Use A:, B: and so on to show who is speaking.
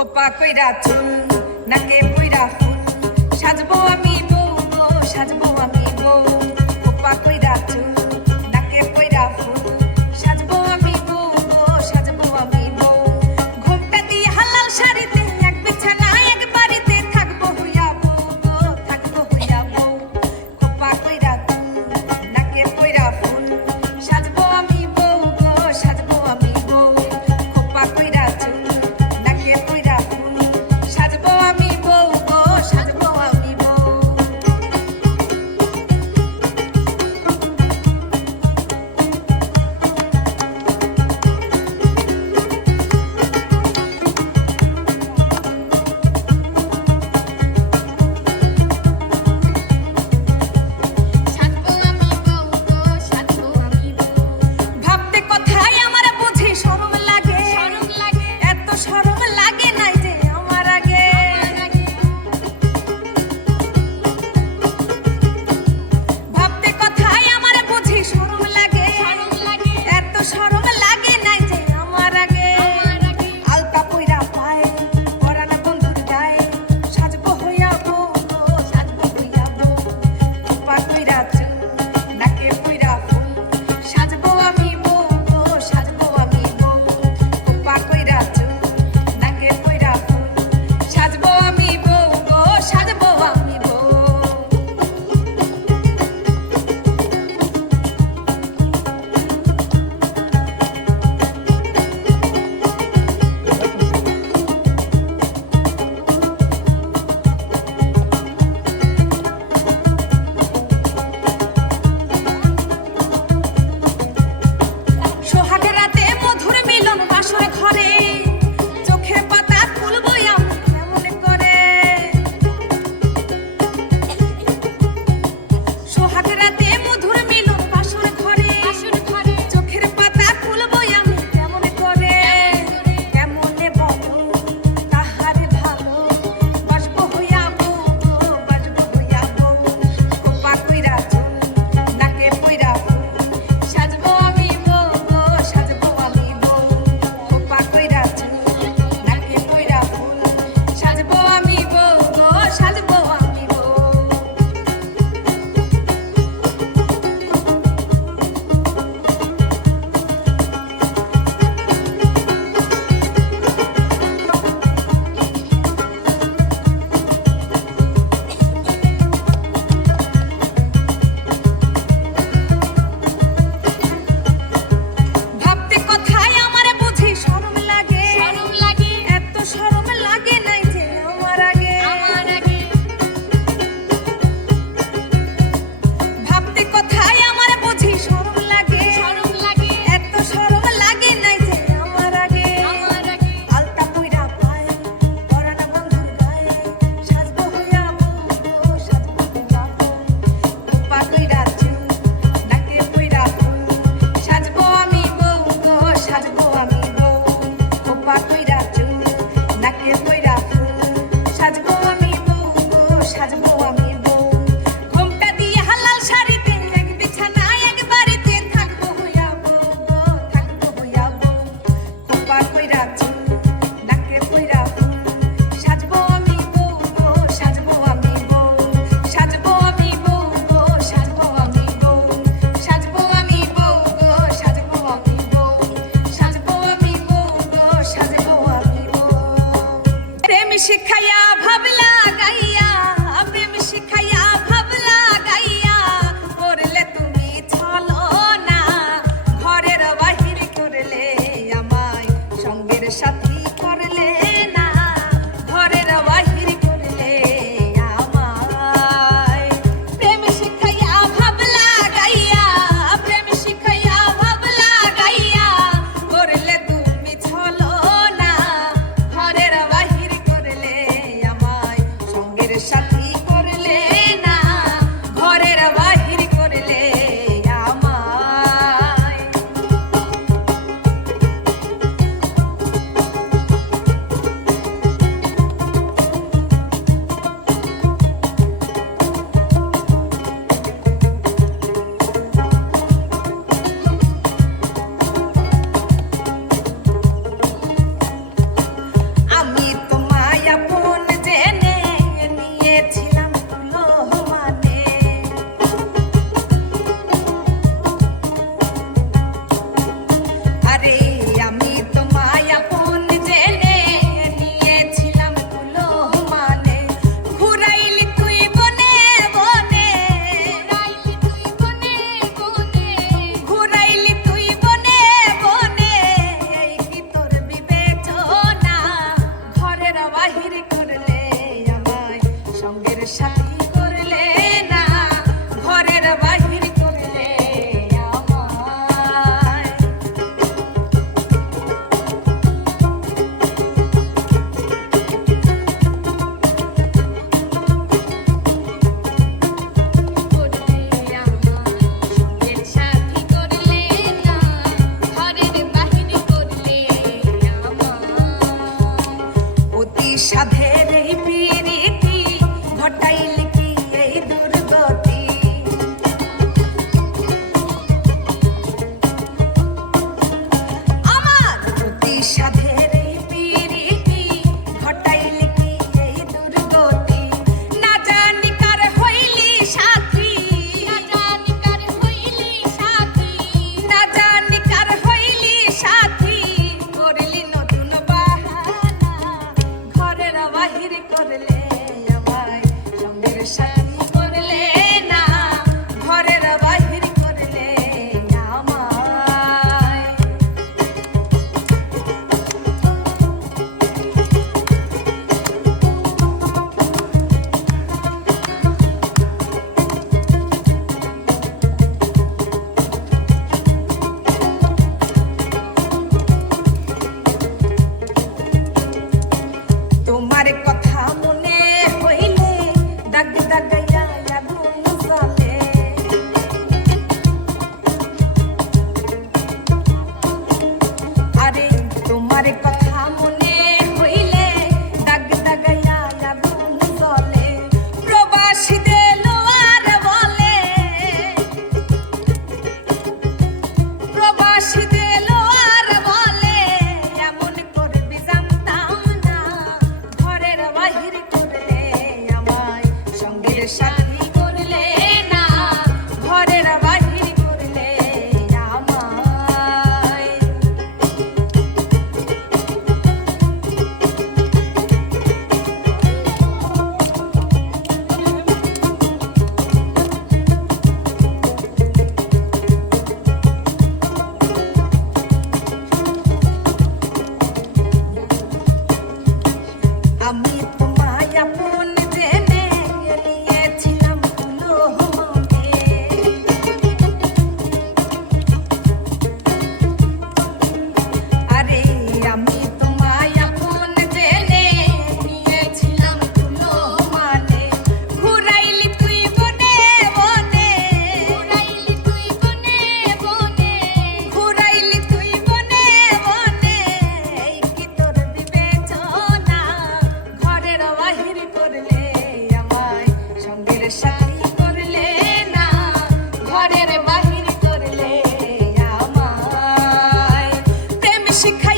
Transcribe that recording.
A: খোপা কইরা চুল নাকে কইরা ফুল। সাজবো আমি বউ সাজবো আমি বউ। খোপা কইরা বাধ্য
B: shut Chicago.